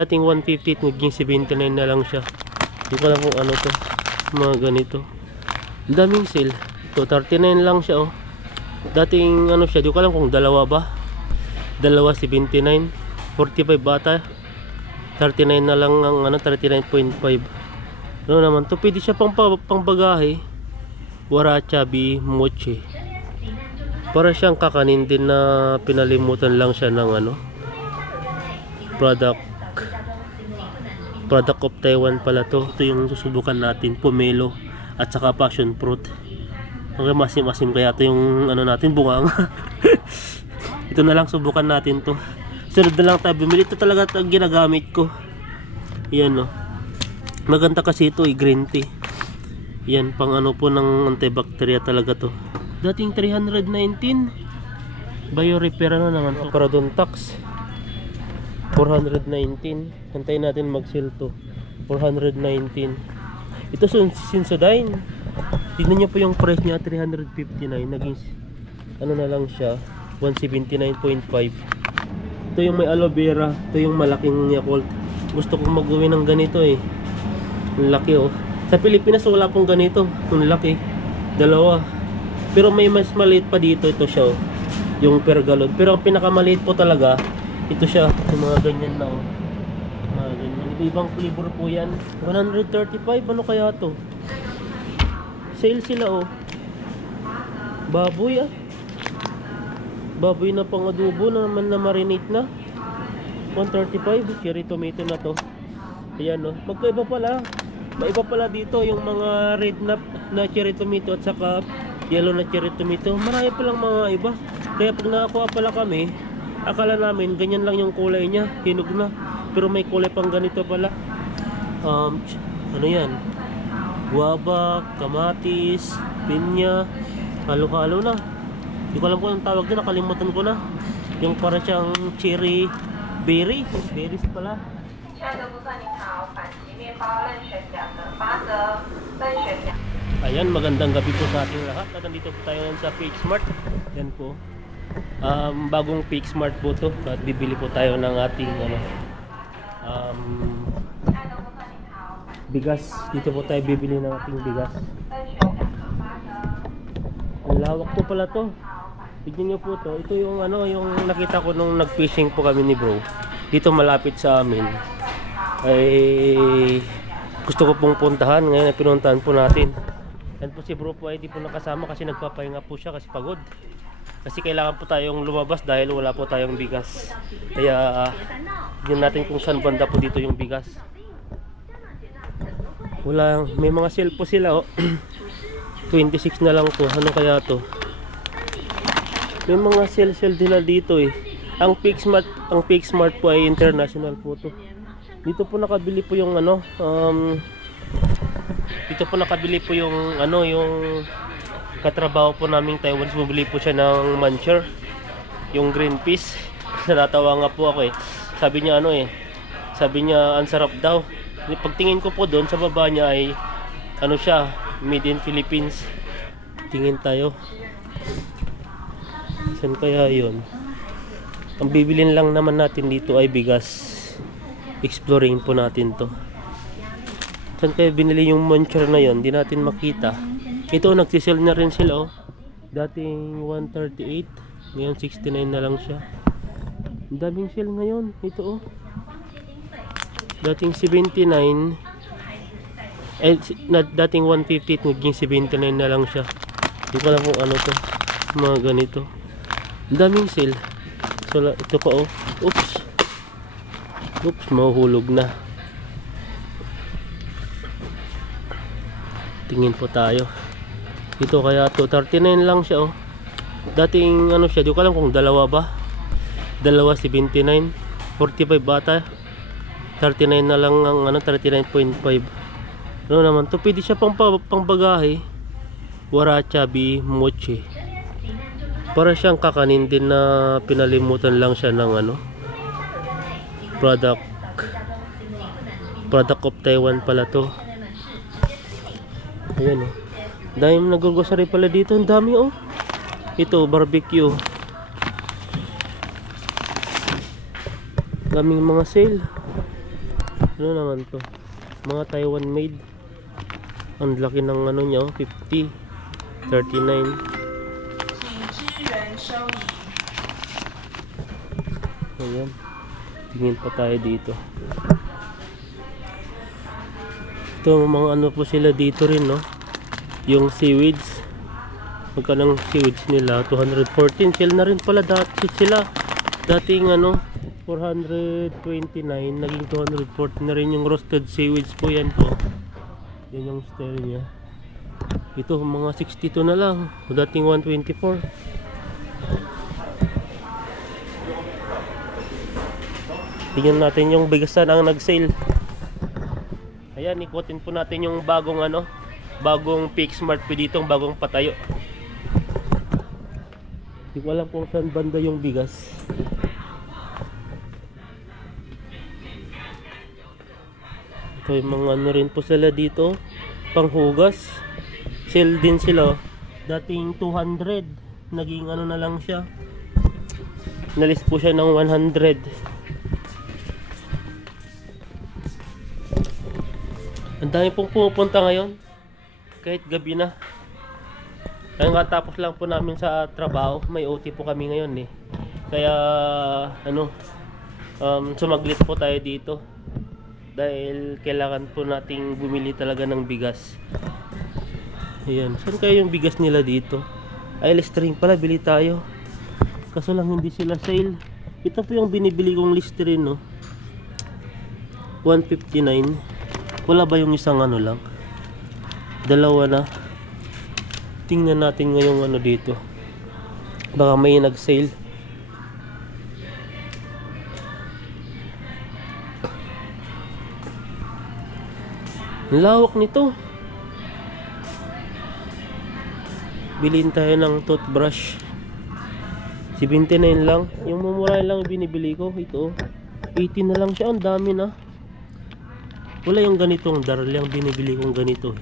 Dating 150 naging 79 na lang siya. Hindi ko alam kung ano to. Mga ganito. Ang daming sale. Ito 39 lang siya oh. Dating ano siya, di ko alam kung dalawa ba. Dalawa 79, 45 bata. 39 na lang ang ano, 39.5. Ano naman to? Pwede siya pang bagahe. Warachabi mochi. Para siyang kakanin din na pinalimutan lang siya ng ano. Product of Taiwan pala to. Ito yung susubukan natin, pomelo at saka passion fruit. Okay, masim-masim kaya ito yung ano natin, bunganga. Ito na lang, subukan natin to. Sunod na lang tayo bumili. Ito talaga ang ginagamit ko. Yan no. Maganda kasi ito green tea. Yan, pang ano po ng antibacteria talaga to. Dating 319. Bio repair ano naman to. Paradon tax 419. Antayin natin mag-sale to. 419. Ito Sensodyne. Tignan niyo po yung price niya, 359. Naging ano na lang siya, 179.5. Ito yung may aloe vera. Ito yung malaking Yakult. Gusto kong mag-uwi ng ganito eh. Ang laki oh. Sa Pilipinas wala pong ganito. Ang laki. Dalawa. Pero may mas maliit pa dito. Ito siya oh. Yung per gallon. Pero ang pinakamaliit po talaga, ito siya. Yung mga ganyan na oh. Mga ganyan. Ibang flavor po yan. 135. Ano kaya to? Sale sila oh. Baboy ah. Baboy na pang adobo naman na marinate na. 135. Cherry tomato na to. Ayan oh. Magkaiba pala. Maiba pala dito yung mga red na cherry tomato at saka yellow na cherry tomato. Marami palang mga iba. Kaya pag nakakuha pala kami, akala namin ganyan lang yung kulay niya, hinog na. Pero may kulay pang ganito pala. Ano yan? Guava, kamatis, pinya, halo-halo na. Hindi ko alam kung anong tawag din, nakalimutan ko na. Yung para siyang cherry berry. Berries pala. Ayan, magandang gabi po sa ating lahat. At nandito po tayo sa PH Mart. Yan po. Bagong PH Mart po to. At bibili po tayo ng ating ano, bigas. Dito po tayo bibili ng ating bigas. Ang lawak po pala to. Tignan nyo po to. Ito yung ano, yung nakita ko nung nag-fishing po kami ni bro. Dito malapit sa amin. Ay gusto ko pong puntahan. Ngayon pinuntahan po natin. Yan po si bro po ay di po nakasama kasi nagpapahinga po siya kasi pagod. Kasi kailangan po tayong lumabas dahil wala po tayong bigas. Kaya tignan natin kung saan banda po dito yung bigas. Wala, may mga sale po sila oh. 26 na lang po. Ano kaya to? May mga sale nila dito eh. Ang PH Mart po ay international po to. Dito po nakabili po yung ano, dito po nakabili po yung ano, yung katrabaho po naming Taiwan. Bumili po siya ng muncher, yung green peas. Natatawa nga po ako eh. Sabi niya ano eh, sabi niya ang sarap daw. Pagtingin ko po doon sa baba niya ay ano siya, made in Philippines. Tingin tayo. Saan kaya yun? Ang bibilin lang naman natin dito ay bigas. Exploring po natin to. Saan kaya binili yung muncher na yon? Di natin makita. Ito nagsisell na rin sila oh. Dating 138, ngayon 69 na lang siya. Ang daming sale ngayon. Ito oh. Dating 79, dating 150 naging 79 na lang siya. Hindi ko alam kung ano to. Mga ganito. Ang daming sale. So ito pa oh. Oops, mahuhulog na. Tingin po tayo. Ito kaya to 39 lang siya oh. Dating ano siya, di ko alam kung dalawa ba. Dalawa 79, 45 bata. 39 na lang ang ano, 39.5. Ano naman to? Pwede siya pang bagahe. Warachabi mochi. Para siyang kakanin din na pinalimutan lang siya ng ano, product of Taiwan pala to. Ayan oh. Dami nag-grocery pala dito. Ang dami oh. Ito barbecue. Daming mga sale. Ano naman to? Mga Taiwan made. Ang laki ng ano niya, 50, 39. Ayan. Tingin pa tayo dito. Ito mga ano po sila dito rin, no? Yung seaweeds. Magkano ng seaweeds nila? 214. Sale na rin pala dati sila. Dating ano, 429, naging 240 na rin yung roasted seaweeds po. Yan po. Yan yung style niya. Ito mga 62 na lang. Dating 124. Tingnan natin yung bigasan ang nag-sale. Ayan, ikutin po natin yung bagong ano, bagong PixSmart po dito, bagong patayo. Hindi ko alam kung saan banda yung bigas. Ito yung mga ano rin po sila dito, panghugas. Sale din sila. Dating 200, naging ano na lang siya. Nalis po siya ng 100. Ang dami pong pumupunta ngayon. Kahit gabi na. Ang katapos lang po namin sa trabaho. May OT po kami ngayon eh. Kaya ano, sumaglit po tayo dito. Dahil kailangan po nating bumili talaga ng bigas. Ayan. Saan kaya yung bigas nila dito? Ay, Listerine pala. Bili tayo. Kaso lang hindi sila sale. Ito po yung binibili kong Listerine, no? 159. Wala ba yung isang ano lang? Dalawa na. Tingnan natin ngayong ano dito. Baka may nag-sale. Ang lawak nito. Bilhin tayo ng toothbrush. 79 lang. Yung mumura lang binibili ko. Ito 80 na lang siya. Ang dami na. Wala yung ganitong darl. Yung binibili kong ganito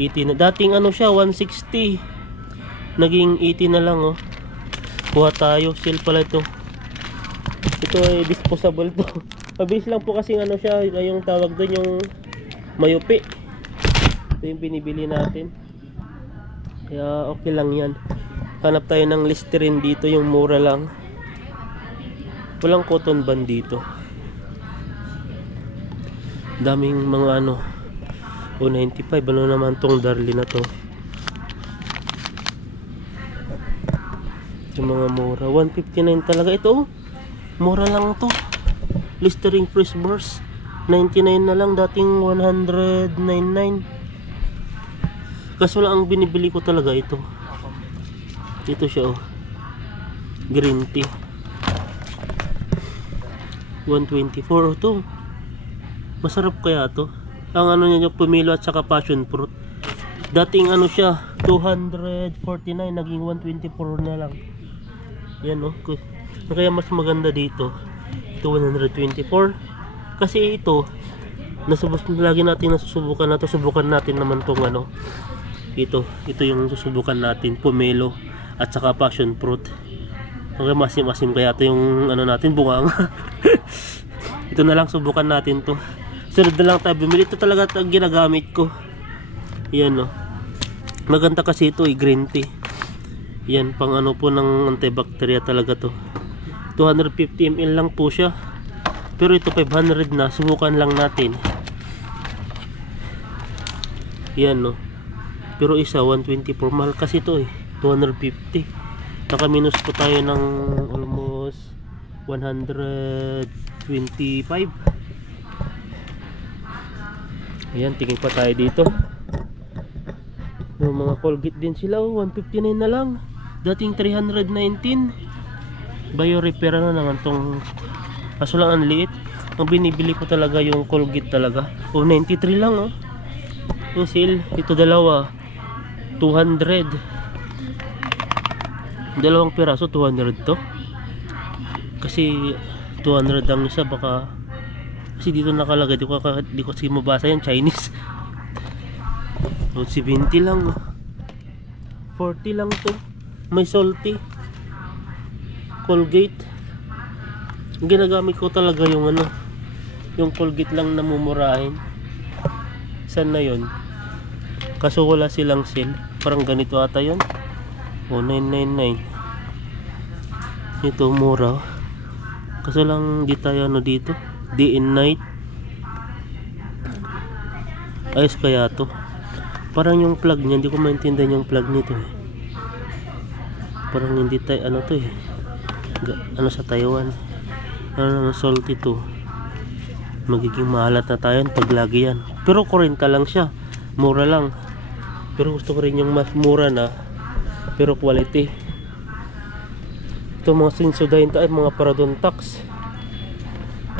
80 na. Dating ano siya 160. Naging 80 na lang, oh. Kuha tayo. Sale pala ito. Ito ay disposable to. Mabilis lang po kasi ano siya. Yung tawag doon yung mayupi. Ito yung binibili natin. Kaya okay lang yan. Hanap tayo ng Listerine dito. Yung mura lang. Walang cotton band dito. Daming mga ano. 95. Ano naman tong darli na to? Yung mga mura. 159 talaga ito, oh. Mura lang to. Listerine Fresh Burst 99 na lang. Dating 199. Kaso lang ang binibili ko talaga ito. Ito siya, oh. Green tea 124 to. Masarap kaya to. Ang ano niya, pumilo at saka passion fruit. Dating ano siya 249, naging 124 na lang. Yan, oh. Kaya mas maganda dito. Ito 124. Kasi ito lagi natin nasusubukan na to. Subukan natin naman tong ano. Ito yung susubukan natin, pomelo at saka passion fruit. Okay, masim-masim kaya ito yung ano natin, bungang. Ito na lang, subukan natin to. Sunod na lang tayo bumili. Ito talaga ang ginagamit ko. Yan, oh. Maganda kasi ito, green tea. Yan, pang ano po ng antibacteria talaga to. 250 ml lang po siya. Pero ito 500 na. Subukan lang natin. Yan, no. Pero isa 124. Mahal kasi ito eh. 250. Naka-minus po tayo ng almost 125. Ayan, tingin pa tayo dito. Yung mga Colgate din sila, oh, 159 na lang. Dating 319. Bio-repair na naman tong. Kaso lang ang liit. Ang binibili ko talaga yung Colgate talaga. Oh, 93 lang, oh. Yung sale, ito dalawa 200. Dalawang piraso 200 to. Kasi 200 ang isa, baka kasi dito nakalagay, di ko kasi mabasa yan, Chinese. So 70 lang, 40 lang to. May salty Colgate. Ginagamit ko talaga yung ano, Yung Colgate lang namumurahin. Saan na yun? Kaso wala silang sale. Parang ganito ata yun. O, 999. Ito mura. Kaso lang di tayo ano dito, day and night. Ayos kaya to. Parang yung plug niya, hindi ko maintindihan yung plug nito eh. Parang hindi tayo ano to eh. Ano sa Taiwan. Ano salty to. Magiging mahalat na tayo pag lagi yan. Pero kurenta lang siya. Mura lang. Pero gusto ko rin yung mas mura na pero quality. Ito mga Sensodyne tayo, mga Parodontax.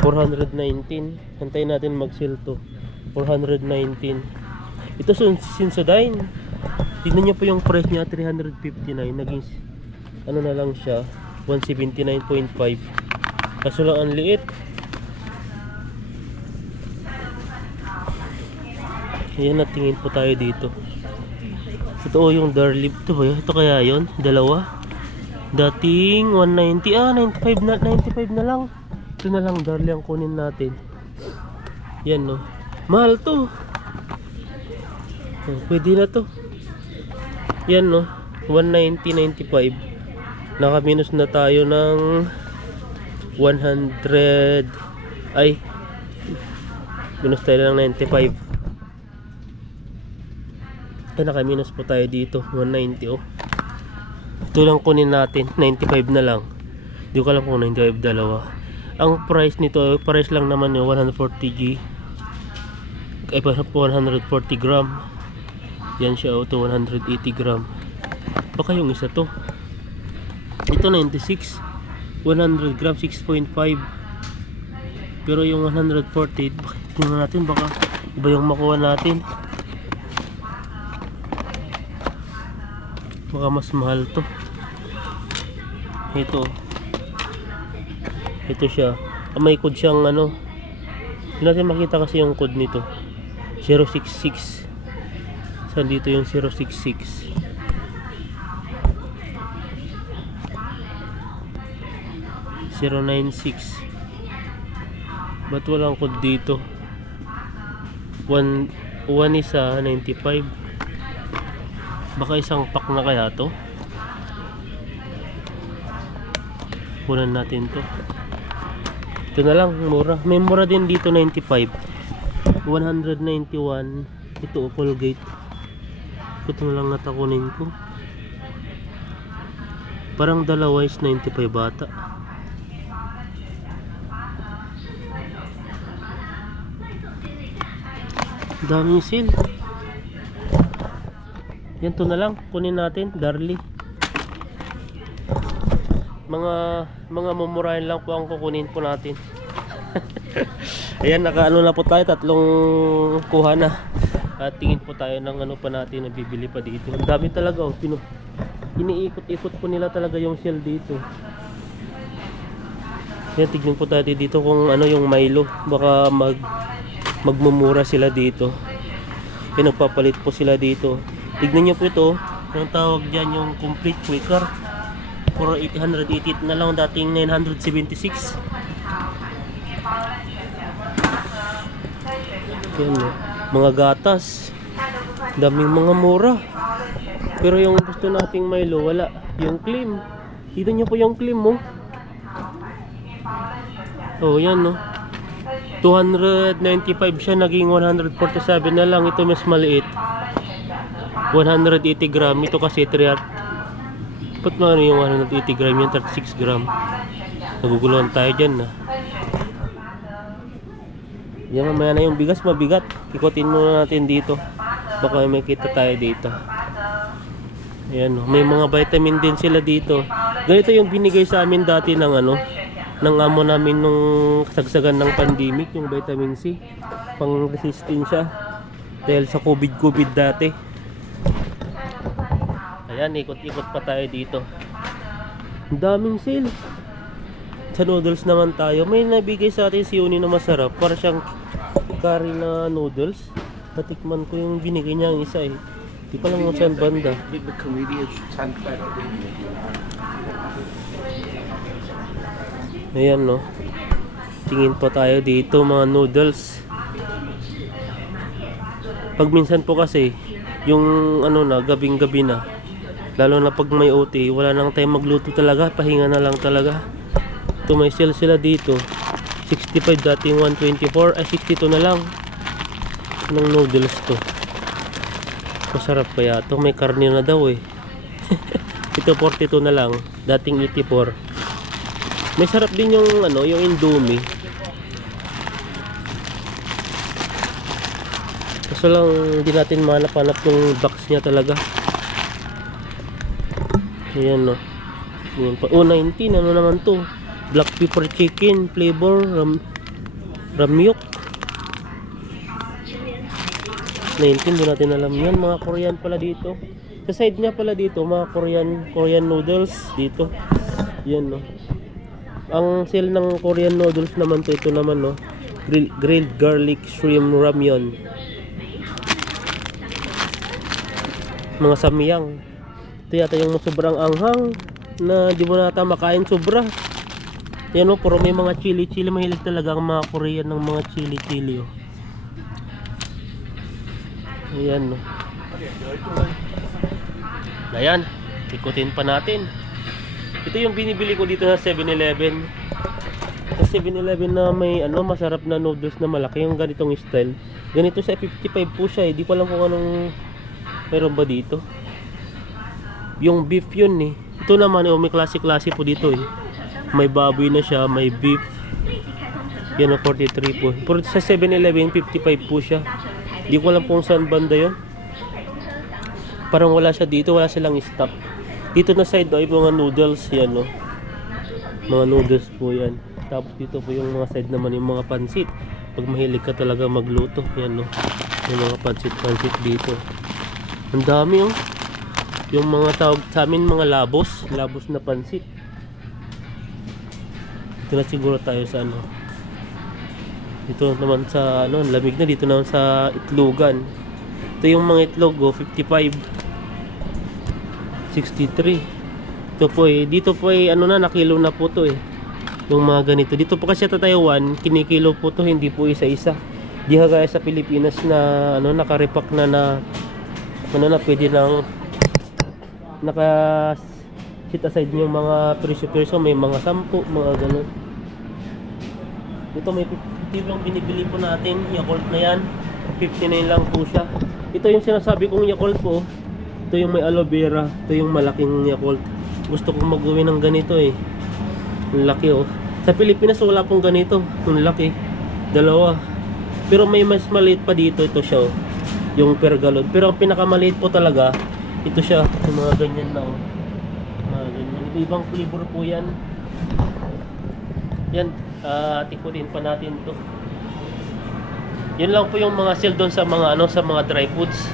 419. Antayin natin mag-sale to. 419. Ito Sensodyne. Tignan nyo po yung price niya, 359. Naging ano na lang siya, 179.5. Kaso lang ang liit. Ayan, natingin po tayo dito. Ito yung Darlip. Ito ba yun? Ito kaya yun? Dalawa. Dating 190. 95 na lang. Ito na lang Darlip ang kunin natin. Yan no. Mahal to. Pwede na to. Yan no. 190.95. Naka-minus na tayo ng 100. Ay. Minus tayo ng 95. Naka-minus po tayo dito. 190 oh. Ito lang kunin natin. 95 na lang. Hindi ko alam kung 95 dalawa. Ang price nito, price lang naman yung 140G. Ay, 140 gram. Yan siya, ito 180 gram. Baka yung isa to. Ito 96. 100 gram, 6.5. Pero yung 140, tingnan natin, baka iba yung makuha natin. Baka mas mahal to. Ito siya. May code siyang ano. Hindi natin makita kasi yung code nito. 066. Saan dito yung 066? .096. Ba't walang code dito? 1 isa 95. Baka isang pack na kaya to. Kunan natin to. Ito na lang, mura. May mura din dito, 95. 191. Ito Colgate. Ito na lang natakunin ko. Parang dalawa is 95 bata. Daming sale. Yan to na lang, kunin natin, Darlie. Mga mumurahin lang po ang kukunin po natin. Ayan, nakaano na po tayo, tatlong kuha na. At tingin po tayo ng ano pa natin na bibili pa dito. Ang dami talaga oh, iniikot-ikot po nila talaga yung sale dito. Ayan, tignan po tayo dito kung ano yung Milo. Baka magmumura sila dito. Ayan, nagpapalit po sila dito. Tignan nyo po ito. Ang tawag dyan yung Complete Quicker. For 880 na lang, dating 976. Yan, mga gatas. Daming mga mura. Pero yung gusto nating Milo, wala. Yung Clean. Dito nyo po yung Clean mo. Oh, yan no. 295 siya, naging 147 na lang. Ito mas maliit. 180 gram. Ito kasi 300. Ba't ano yung 180 gram yan? 36 gram. Naguguluhan tayo dyan na. Yan, mamaya na yung bigas, mabigat. Ikutin muna natin dito. Baka may kita tayo dito. Ayan, may mga vitamin din sila dito. Ganito yung binigay sa amin dati ng ano, ng amo namin nung kasagsagan ng pandemic, yung vitamin C. Pang resistensya. Dahil sa COVID dati. Ayan, ikot-ikot pa tayo dito. Ang daming sale. Sa noodles naman tayo. May nabigay sa atin si Uni na masarap. Para siyang curry na noodles. Natikman ko yung binigay niya ang isa eh. Di pa lang kung saan banda. Ayan no. Tingin po tayo dito mga noodles. Pag minsan po kasi yung ano na, gabing-gabi na, lalo na pag may OT, wala nang time magluto talaga, pahinga na lang talaga. Ito may sale sila dito, 65 dating 124, ay 62 na lang ng noodles to. Masarap kaya to, may karne na daw eh. Ito 42 na lang, dating 84. May sarap din yung ano, yung Indomie. Kaso lang hindi natin mahanap-hanap yung box niya talaga. Ayan no. Ayan pa. Oh, 19, ano naman to? Black pepper chicken flavor ramyuk. 19, hindi natin alam yan. Mga Korean pala dito. Sa side niya pala dito, mga Korean noodles dito. Yan no. Ang sale ng Korean noodles naman to, ito naman no. Grilled garlic shrimp ramyeon. Mga samyang. Ito yata yung sobrang anghang na di mo nata makain sobra. Yan no, puro may mga chili. Mahilig talaga ang mga Korean ng mga chili oh. Ayan no. Ayan, ikutin pa natin. Ito yung binibili ko dito sa 7-Eleven. Sa 7-Eleven na may ano, masarap na noodles na malaki, yung ganitong style. Ganito sa 55 po siya eh. Di ko alam kung anong meron ba dito. Yung beef yun eh. Ito naman oh, may klase-klase po dito eh. May baboy na siya, may beef. Yan ang 43 po. Pero sa 7-Eleven 55 po siya. Di ko alam kung saan banda yun. Parang wala siya dito, wala silang stock. Dito na side ay mga noodles yan no. Mga noodles po yan. Tapos dito po yung mga side naman yung mga pansit. Pag mahilig ka talaga magluto, yan no. Yung mga pansit dito. Ang dami oh. Yung mga tawag sa amin mga labos na pansit. Ito na siguro tayo sa ano. Dito naman sa ano, lamig na dito naman sa itlogan. Ito yung mga itlog oh, 55, 63. Ito po eh, dito po eh ano na, nakilo na po to eh. Yung mga ganito. Dito po kasi sa Taiwan, kinikilo po to, hindi po isa-isa. Di kagaya sa Pilipinas na ano, naka-repack na ano na pwede nang naka-sit aside yung mga presyo, may mga 10, mga ganun. Ito may 50 lang binibili po natin, Yakult na yan. 59 lang po siya. Ito yung sinasabi kong Yakult po. Ito yung may aloe vera. Ito yung malaking Yakult. Gusto kong mag-uwi ng ganito eh. Ang laki oh. Sa Pilipinas wala pong ganito. Ang laki. Dalawa. Pero may mas maliit pa dito. Ito siya oh. Yung per gallon. Pero ang pinakamaliit po talaga, ito siya. Yung mga ganyan na oh. Mga ganyan. Ito ibang flavor po yan. Yan. Tikutin pa natin to. Yun lang po yung mga sale doon sa mga ano, sa mga dry foods.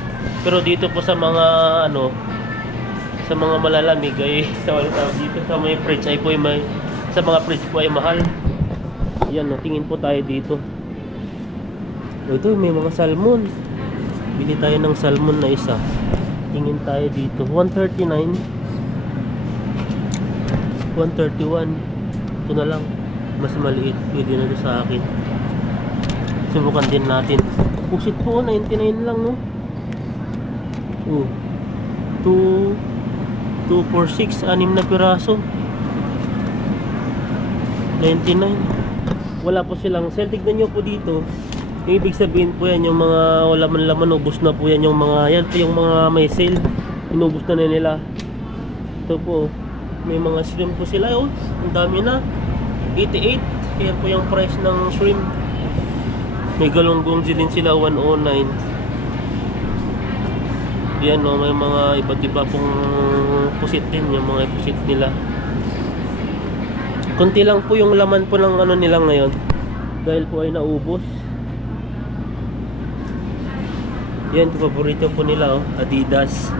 Pero dito po sa mga ano, sa mga malalamig ay dito sa may fridge ay po ay may, sa mga fridge po ay mahal. Yan no, tingin po tayo dito. Ito may mga salmon. Bili tayo ng salmon na isa. Tingin tayo dito. 139, 131. Ito na lang. Mas maliit. Pwede na ito sa akin. Subukan din natin. Pusit po, 99 lang no. 2, 4, 6, 6 na piraso. 99. Wala po silang sale. Tignan nyo po dito. Yung ibig sabihin po yan, yung mga laman-laman, ubos na po yan. Yung mga, yan po yung mga may sale. Inubos na nila. Ito po. May mga shrimp po sila. Oh, ang dami na. 88. Kaya po yung price ng shrimp. May galunggong din sila, 109. Yan no, may mga iba't iba pong pusit din, yung mga pusit nila. Kunti lang po yung laman po ng ano nila ngayon. Dahil po ay naubos. Yan, paborito po nila oh, Adidas.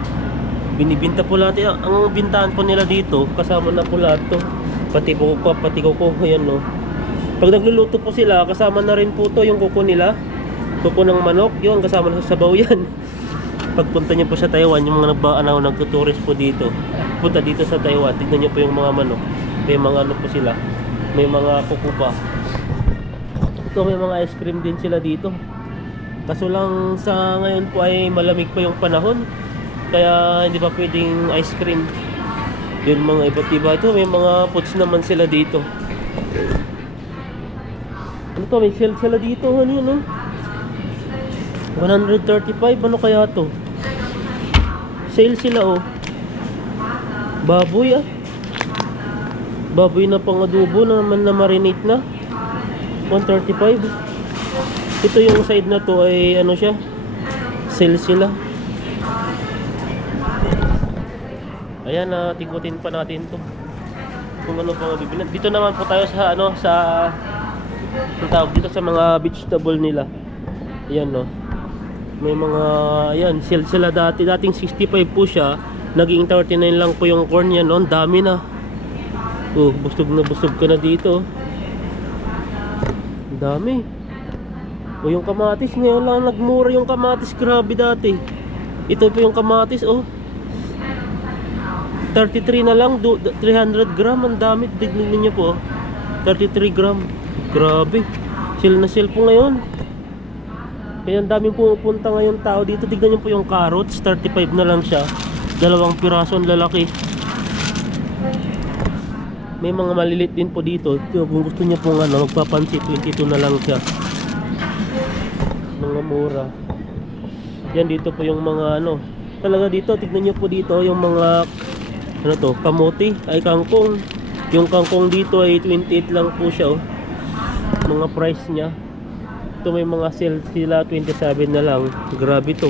Binibinta po lahat. Ang bintahan po nila dito, kasama na po lahat to. Pati kuko, yan no. Pag nagluluto po sila, kasama na rin po to yung kuko nila. Kuko ng manok, yun, kasama na sa sabaw yan. Pagpunta nyo po sa Taiwan, yung mga nagtuturist po dito, punta dito sa Taiwan, tignan nyo po yung mga manok. May mga ano po sila, may mga kuko pa. Ito may mga ice cream din sila dito. Kaso lang sa ngayon po ay malamig pa yung panahon, kaya hindi pa pwedeng ice cream. Yung mga iba't iba ito, may mga foods naman sila dito. Ano to, may sale sila dito, ano yun, no? 135, ano kaya to? Sale sila, oh. Baboy, ah. Baboy na pang adobo naman na marinate na. 135. Ito yung side na to ay ano siya, sale sila. Ayan, tigutin pa natin to kung ano pang bibilhan. Dito naman po tayo sa ano, sa ang tawag dito sa mga vegetable nila. Ayan, no, may mga, ayan, sale sila dati. Dating 65 po siya, naging 39 lang po yung corn yan, no? Ang dami na. Busog na busog ka na dito. Ang dami. O yung kamatis, ngayon lang nagmura yung kamatis. Grabe dati. Ito po yung kamatis, oh. 33 na lang, 300 gram. Ang dami, tignan niyo po. 33 gram. Grabe. Sale na sale po ngayon. Kaya ang daming pumupunta ngayon tao dito. Tignan niyo po yung carrots, 35 na lang siya. 2 piraso, ang lalaki. May mga malilit din po dito. Kung gusto niyo pong ano, magpapansit, 22 na lang siya. Mga mura. Yan, dito po yung mga ano. Talaga dito, tignan niyo po dito yung mga ano to, kamote, ay kangkong. Yung kangkong dito ay 28 lang po siya, oh. Mga price niya. Ito may mga sale sila, 27 na lang. Grabe to.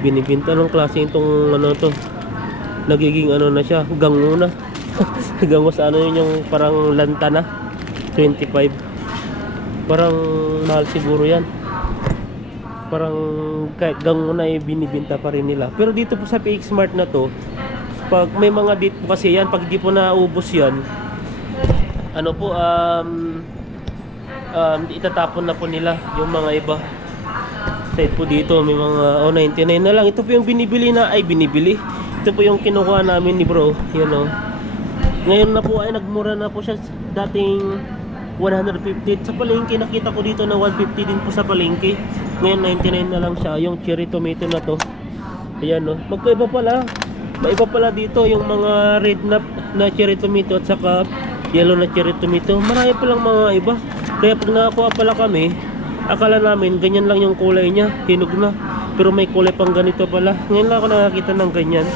Binibinta ng klase itong ano to. Nagiging ano na siya, gango na. Gango sa ano yun, yung parang lanta na. 25. Parang mahal siguro yan. Parang kahit gango na ay binibinta pa rin nila. Pero dito po sa PX Mart na to, pag may mga date po kasi yan, pag di po naubos yan, ano po, itatapon na po nila yung mga iba. Side po dito may mga 99 na lang. Ito po yung binibili na, ay binibili, ito po yung kinukuha namin ni bro. Yan, oh. Ngayon na po ay nagmura na po siya. Dating 150 sa palengke, nakita ko dito na 150 din po sa palengke. Ngayon 99 na lang siya. Yung cherry tomato na to, ayan, no, magkaiba pala. May iba pala dito yung mga red na cherry tomato at saka yellow na cherry tomato. Marami palang mga iba. Kaya pag nakakuha pala kami, akala namin ganyan lang yung kulay niya, hinog na. Pero may kulay pang ganito pala. Ngayon lang ako nakakita ng ganyan.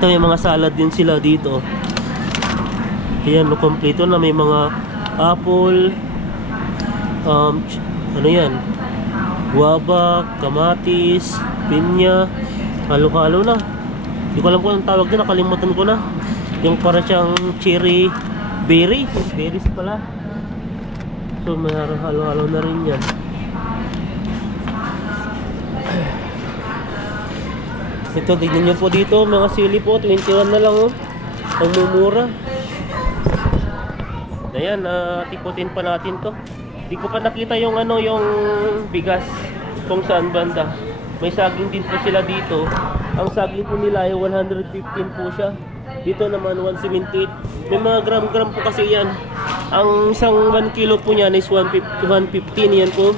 Ito, may mga salad din sila dito. Ayan, no, kompleto na. May mga apple, ano yan, guava, kamatis, pinya, halo-halo na. Hindi ko alam kung anong tawag din, nakalimutan ko na. Yung para siyang cherry berry, berries pala. So may halo-halo na rin yan. Ito, tignan nyo po dito, mga sili po, 21 na lang, oh. Ang mumura. Ayan, tikutin pa natin to. Hindi ko pa nakita yung ano, yung bigas kung saan banda. May saging din po sila dito. Ang saging po nila ay 115 po siya. Dito naman 178. May mga gram-gram po kasi yan. Ang isang 1 kilo po niyan is 115 yan po.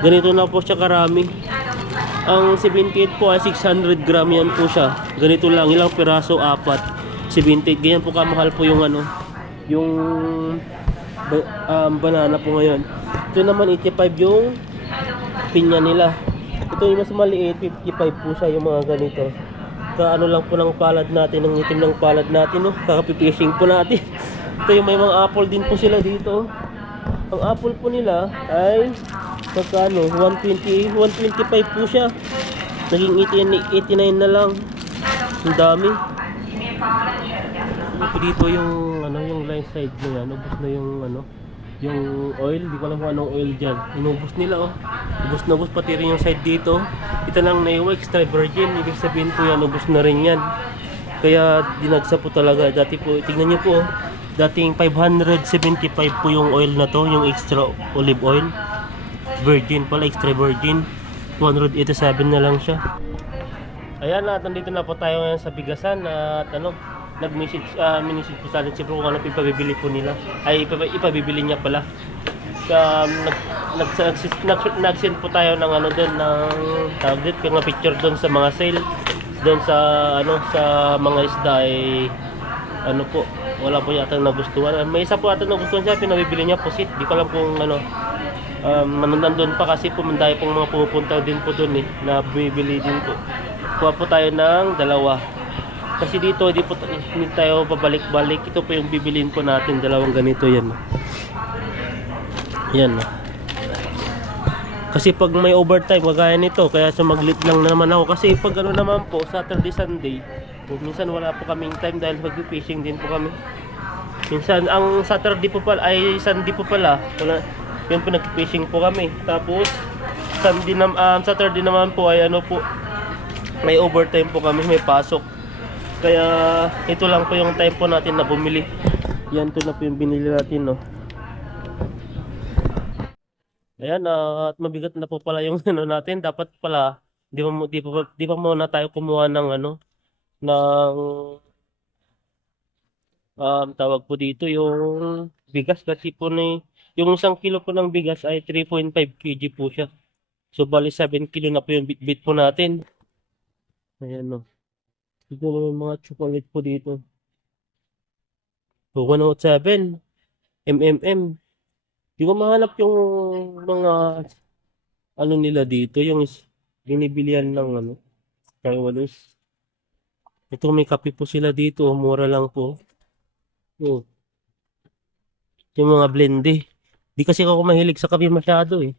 Ganito na po siya karami. Ang 78 po ay 600 gram yan po siya. Ganito lang, ilang piraso, 4. 78, ganyan po kamahal po yung ano, yung banana po ngayon. Ito naman 85 yung pinya nila. Ito yung mas maliit, 55 po siya yung mga ganito. Kaano lang po ng palad natin, ng itim ng palad natin, no? Kakapipishing po natin. Ito yung may mga apple din po sila dito. Ang apple po nila ay magkano? 120, 125 po siya. Naging 89 na lang. Ang dami. Dito yung ano, yung line side na yan, ubos na yung ano, yung oil. Di ko alam kung anong oil dyan. Inubos nila, oh. Ubos na ubos, pati rin yung side dito. Ito lang naiwa, extra virgin. Ibig sabihin po yan, ubos na rin yan. Kaya dinagsa po talaga. Dati po, tingnan nyo po, oh. Dating 575 po yung oil na to, yung extra olive oil. Virgin pala, extra virgin. 287 na lang siya. Ayan, at nandito na po tayo ngayon sa bigasan. At ano, nag-message po sa atin si bro kung ano ipabibili po nila. Ay, ipabibili niya pala. nag, nag-send po tayo ng ano doon, ng tawag dito, yung mga picture doon sa mga sale. Doon sa ano, sa mga isda ay ano po, wala po yata nagustuhan. May isa po ata nagustuhan siya, pinabibili niya pusit. Di ko alam kung ano, nandun pa kasi pumuntayo pong mga pumupunta din po doon eh, na bumibili din po. Kuha po tayo ng dalawa. Kasi dito hindi tayo pabalik-balik. Ito po yung bibilin po natin, dalawang ganito yan. Yan. Kasi pag may overtime, kagaya nito, kaya sumaglit lang naman ako. Kasi pag ano naman po, Saturday, Sunday, minsan wala po kaming time dahil mag-fishing din po kami. Minsan, ang Saturday po pala, ay Sunday po pala, wala, yun po nag-fishing po kami. Tapos, Saturday naman po ay ano po, may overtime po kami, may pasok. Kaya, ito lang po yung time po natin na bumili. Yan, ito na po yung binili natin, no. Ayan, at mabigat na po pala yung ano natin. Dapat pala, di pa muna tayo kumuha ng ano, ng tawag po dito yung bigas kasi po yung 1 kilo po ng bigas ay 3.5 kg po siya. So bali 7 kilo na po yung bit po natin. Ayan no. Ito yung mga chocolate po dito. So 107 MMM. Hindi ko mahanap yung mga ano nila dito, yung binibilihan ng ano, Taiwanese. Ito may kape po sila dito, mura lang po. Oh. Yung mga blende. Di kasi ako mahilig sa kape masyado eh.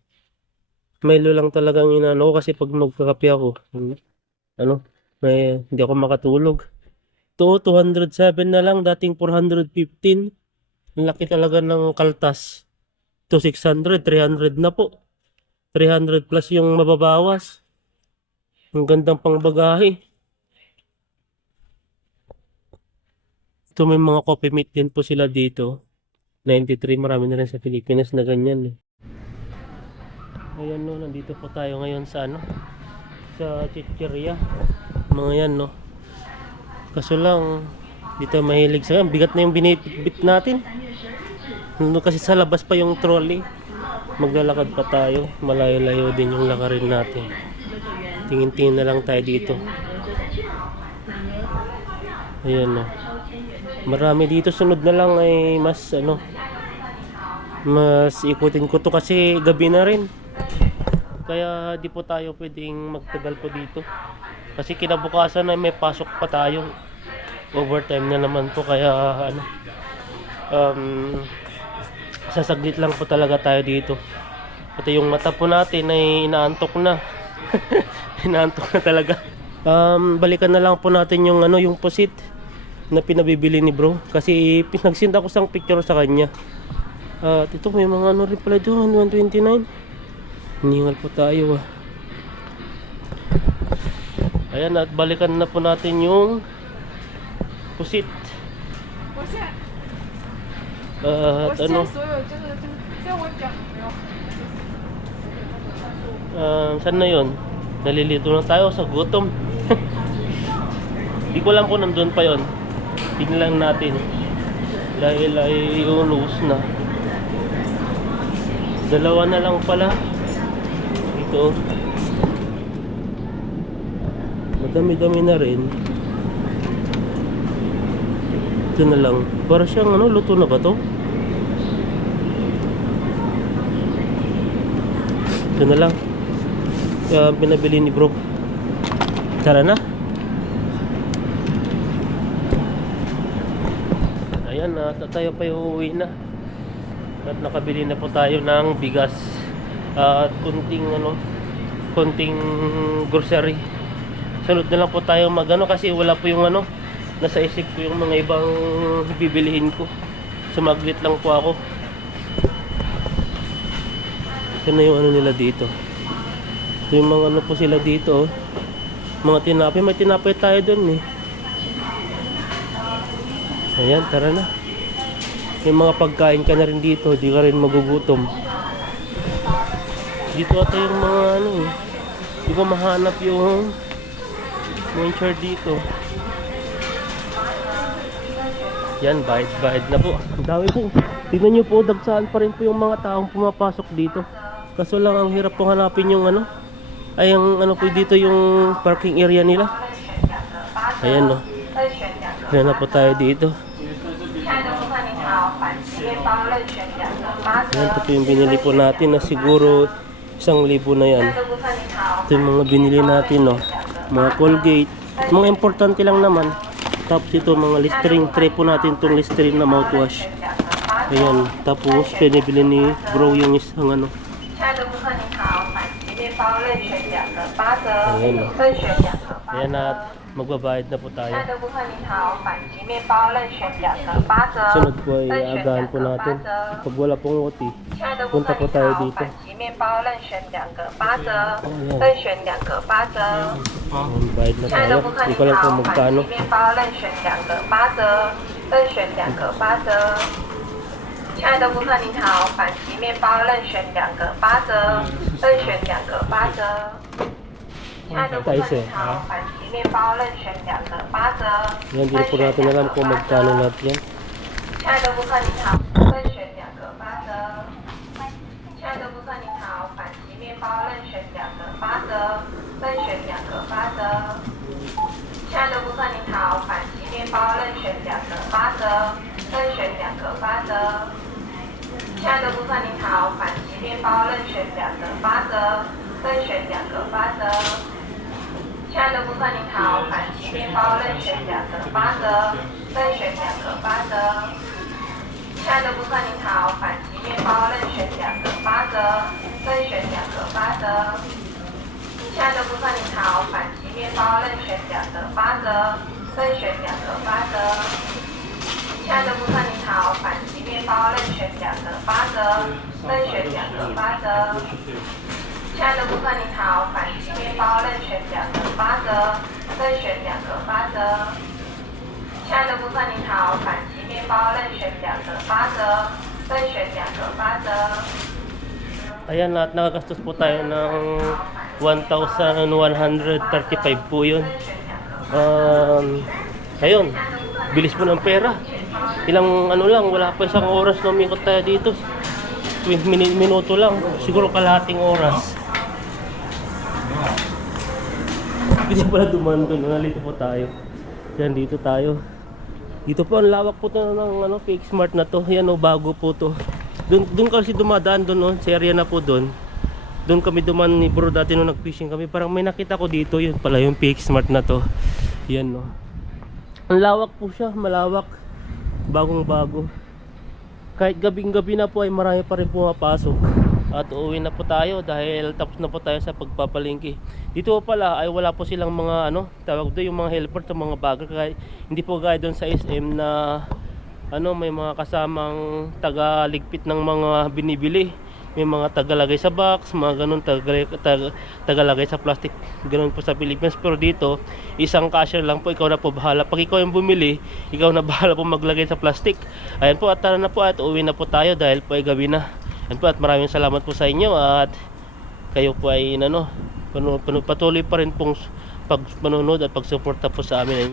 Milo lang talagang inano ko kasi pag magkakape ako, ano, hindi ako makatulog. Ito, 207 na lang, dating 415. Ang laki talaga ng kaltas. Ito 600, 300 na po. 300 plus yung mababawas. Ang gandang pangbagahe. Ito may mga coffee meat din po sila dito. 93, marami na rin sa Pilipinas na ganyan eh. Ayan no, nandito po tayo ngayon sa ano, sa chicheria. Mga yan no. Kaso lang, dito mahilig sa bigat na yung binitbit natin. Kasi sa labas pa yung trolley. Maglalakad pa tayo. Malayo-layo din yung lakarin natin. Tingin-tingin na lang tayo dito. Ayan no. Marami dito, sunod na lang ay mas ano, mas ikutin ko to kasi gabi na rin. Kaya di po tayo pwedeng magtagal po dito. Kasi kinabukasan ay may pasok pa tayo. Overtime na naman po kaya ano, sasaglit lang po talaga tayo dito. Pati yung mata po natin ay inaantok na. Inaantok na talaga. Balikan na lang po natin yung ano, yung pusit na pinabibili ni bro kasi pinagsinda ko sang picture sa kanya. At ito may mga ano rin pala doon, 129. Hiningal po tayo ah. Ayan, at balikan na po natin yung pusit. At ano, saan na yun? Nalilito na tayo sa gutom. Di ko alam kung nandun pa yon. Tingnan lang natin dahil ay ulus na. Dalawa na lang pala ito. Madami-dami na rin. Ito na lang. Para siyang ano, luto na ba to? Ito na lang. Pinabili ni bro. Tara na. Ayan, tayo pa uuwi na. At nakabili na po tayo ng bigas at konting grocery. Sunod na lang po tayo magano kasi wala po yung ano, nasa isip ko yung mga ibang bibilihin ko. Sumaglit lang po ako. Ito na yung ano nila dito. Ito yung mga ano po sila dito. Mga tinapay, may tinapay tayo dun eh. Ayan, tara na. May mga pagkain ka na rin dito, di ka rin magugutom. Dito ata yung mga ano eh. Di ko mahanap yung muncher dito. Yan, bayad na po. Ang dami po. Tingnan nyo po, dagsaan pa rin po yung mga taong pumapasok dito. Kaso lang ang hirap po hanapin yung ano, ay ang ano po dito yung parking area nila. Ayan no. Ayan na po tayo dito. Ayan po yung binili po natin na siguro 1,000 na yan. Ito yung mga binili natin no. Mga Colgate. Mga importante lang naman. Tapos ito mga Listerine. Try po natin itong Listerine na mouthwash. Ayan. Tapos pinibili ni bro yung isang ano. Ayan no. Ayan at magbabayad na po tayo. Sunod po ay agahan po natin. Pag wala pong OT, punta po tayo dito. Ayan. Bayad na tayo. Hindi ko lang po magkano. Guys eh. Yan, hindi po natin alam kung magkano lahat yan. Ayan, lahat nakagastos po tayo ng 1,135 po yun. Ayun, bilis po ng pera. Ilang ano lang, wala pa isang oras na umikot tayo dito. Minuto lang, siguro kalahating oras. Hindi pala dumaan doon, nalito po tayo. Yan, dito tayo. Dito po, ang lawak po to ng ano, Fake Smart na to. Yan o, bago po to. Doon kasi dumadaan doon, no? Sa area na po doon. Doon kami duman ni bro dati nung nag-fishing kami. Parang may nakita ko dito, yun pala yung Fake Smart na to. Yan no. Ang lawak po siya, malawak. Bagong bago. Kahit gabing-gabi na po ay marami pa rin pumapasok. At uuwi na po tayo dahil tapos na po tayo sa pagpapalingki. Dito pala ay wala po silang mga ano, tawag doon yung mga helper sa mga bagger. Kaya hindi po gaya doon sa SM na ano, may mga kasamang taga-ligpit ng mga binibili. May mga tagalagay sa box, mga ganun, tagalagay sa plastic. Ganun po sa Pilipinas. Pero dito, isang cashier lang po, ikaw na po bahala. Pag ikaw yung bumili, ikaw na bahala po maglagay sa plastic. Ayan po, at tara na po at uwi na po tayo dahil po ay gabi na. Ayan po, at maraming salamat po sa inyo at kayo po ay patuloy pa rin pong panonood at pagsuporta po sa amin.